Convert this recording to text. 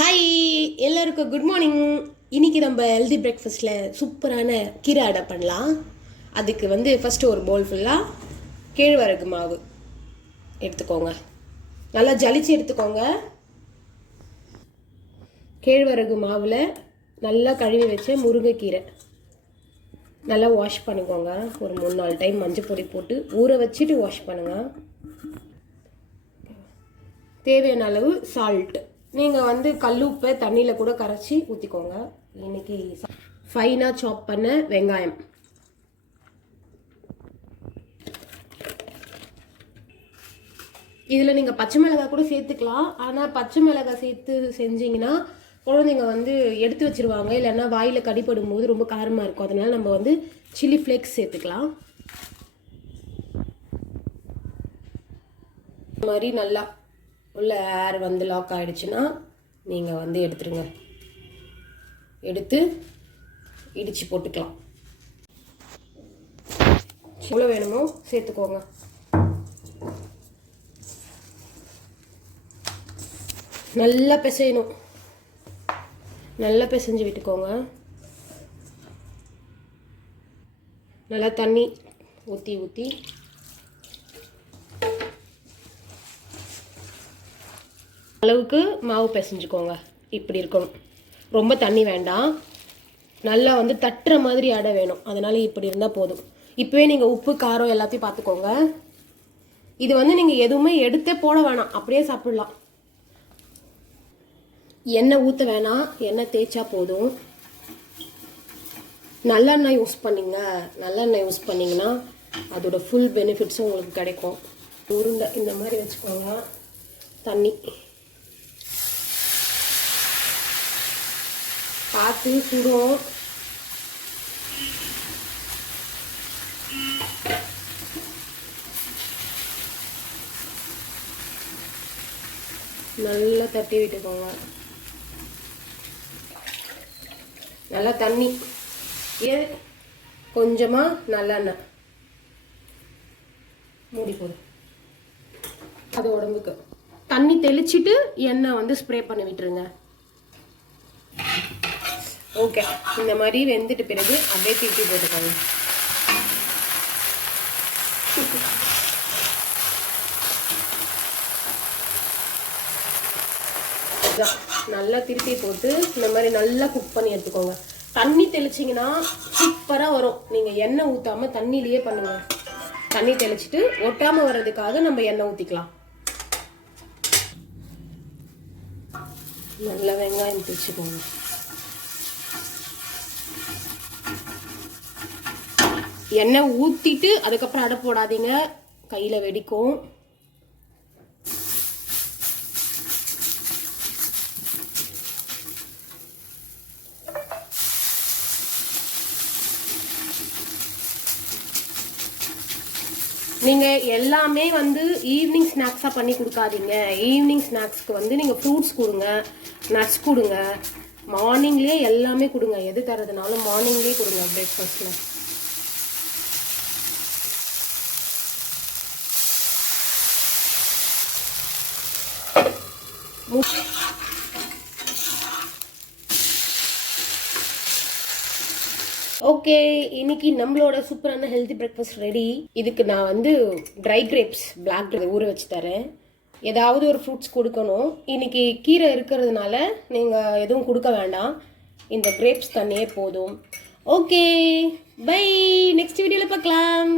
Hi எல்லாருக்கும் good morning. இன்றைக்கி நம்ம ஹெல்தி பிரேக்ஃபாஸ்ட்டில் சூப்பரான கீரை அடை பண்ணலாம். அதுக்கு ஃபஸ்ட்டு ஒரு பவுல் ஃபுல்லாக கேழ்வரகு மாவு எடுத்துக்கோங்க. நல்லா ஜலிச்சு எடுத்துக்கோங்க. கேழ்வரகு மாவில் நல்லா கழுவி வச்ச முருங்கைக்கீரை நல்லா வாஷ் பண்ணிக்கோங்க. ஒரு 3-4 டைம் மஞ்சள் பொடி போட்டு ஊற வச்சுட்டு வாஷ் பண்ணுங்கள். தேவையான அளவு சால்ட்டு. நீங்கள் கல் உப்பை தண்ணியில் கூட கரைச்சி ஊற்றிக்கோங்க. இன்றைக்கி ஃபைனாக சாப் பண்ண வெங்காயம், இதில் நீங்கள் பச்சை மிளகாய் கூட சேர்த்துக்கலாம். ஆனால் பச்சை மிளகாய் சேர்த்து செஞ்சிங்கன்னா குழந்தைங்க எடுத்து வச்சுருவாங்க, இல்லைன்னா வாயில் கடிப்படும் போது ரொம்ப காரமாக இருக்கும். அதனால் நம்ம சில்லி ஃப்ளேக்ஸ் சேர்த்துக்கலாம். இந்த மாதிரி நல்லா உள்ள ஏர் லாக் ஆகிடுச்சுன்னா நீங்கள் எடுத்துருங்க. எடுத்து இடித்து போட்டுக்கலாம். எவ்வளோ வேணுமோ சேர்த்துக்கோங்க. நல்லா பிசையணும். நல்லா பிசைஞ்சு விட்டுக்கோங்க. நல்லா தண்ணி ஊற்றி அளவுக்கு மாவு பிசைஞ்சுக்கோங்க. இப்படி இருக்கணும். ரொம்ப தண்ணி வேண்டாம். நல்லா தட்டுற மாதிரி அடை வேணும். அதனால் இப்படி இருந்தால் போதும். இப்போவே நீங்கள் உப்பு காரம் எல்லாத்தையும் பார்த்துக்கோங்க. இது நீங்கள் எதுவுமே எடுத்தே போட வேணாம், அப்படியே சாப்பிடலாம். எண்ணெய் ஊற்ற வேணாம், எண்ணெய் தேய்ச்சா போதும். நல்லெண்ணெய் யூஸ் பண்ணிங்க. நல்லெண்ணெய் யூஸ் பண்ணிங்கன்னா அதோட ஃபுல் பெனிஃபிட்ஸும் உங்களுக்கு கிடைக்கும். உருண்டை இந்த மாதிரி வச்சுக்கோங்க. தண்ணி பார்த்து சுடும். நல்லா தட்டி விட்டுக்கோங்க. நல்லா தண்ணி கொஞ்சமாக நல்லெண்ணெய் மூடி போதும். அது உடம்புக்கு தண்ணி தெளிச்சிட்டு எண்ணெய் ஸ்ப்ரே பண்ணி விட்டுருங்க. ஓகே, இந்த மாதிரி வெந்துட்டு பிறகு அப்படியே திருப்பி போட்டுக்கோங்க. நல்லா திருப்பி போட்டு இந்த மாதிரி நல்லா குக் பண்ணி எடுத்துக்கோங்க. தண்ணி தெளிச்சிங்கன்னா சூப்பராக வரும். நீங்கள் எண்ணெய் ஊற்றாமல் தண்ணியிலேயே பண்ணுங்க. தண்ணி தெளிச்சிட்டு ஒட்டாமல் வர்றதுக்காக நம்ம எண்ணெய் ஊற்றிக்கலாம். நல்லா வெங்காயம் தேய்ச்சிக்கோங்க. எண்ணெய் ஊற்றிட்டு அதுக்கப்புறம் அடை போடாதீங்க, கையில் வெடிக்கும். நீங்கள் எல்லாமே ஈவினிங் ஸ்நாக்ஸாக பண்ணி கொடுக்காதீங்க. ஈவினிங் ஸ்நாக்ஸ்க்கு நீங்கள் ஃப்ரூட்ஸ் கொடுங்க, நட்ஸ் கொடுங்க. மார்னிங்லேயே எல்லாமே கொடுங்க. எது தரதுனாலும் மார்னிங்லேயே கொடுங்க பிரேக்ஃபாஸ்ட்டில். ஓகே, இன்னைக்கு நம்மளோட சூப்பரான ஹெல்தி பிரேக்ஃபாஸ்ட் ரெடி. இதுக்கு நான் ட்ரை கிரேப்ஸ், பிளாக் ஊற வச்சு தரேன். ஏதாவது ஒரு ஃப்ரூட்ஸ் கொடுக்கணும். இன்னைக்கு கீரை இருக்கிறதுனால நீங்கள் எதுவும் கொடுக்க வேண்டாம். இந்த கிரேப்ஸ் தண்ணியே போதும். Okay, by. நெக்ஸ்ட் வீடியோவில் பார்க்கலாம்.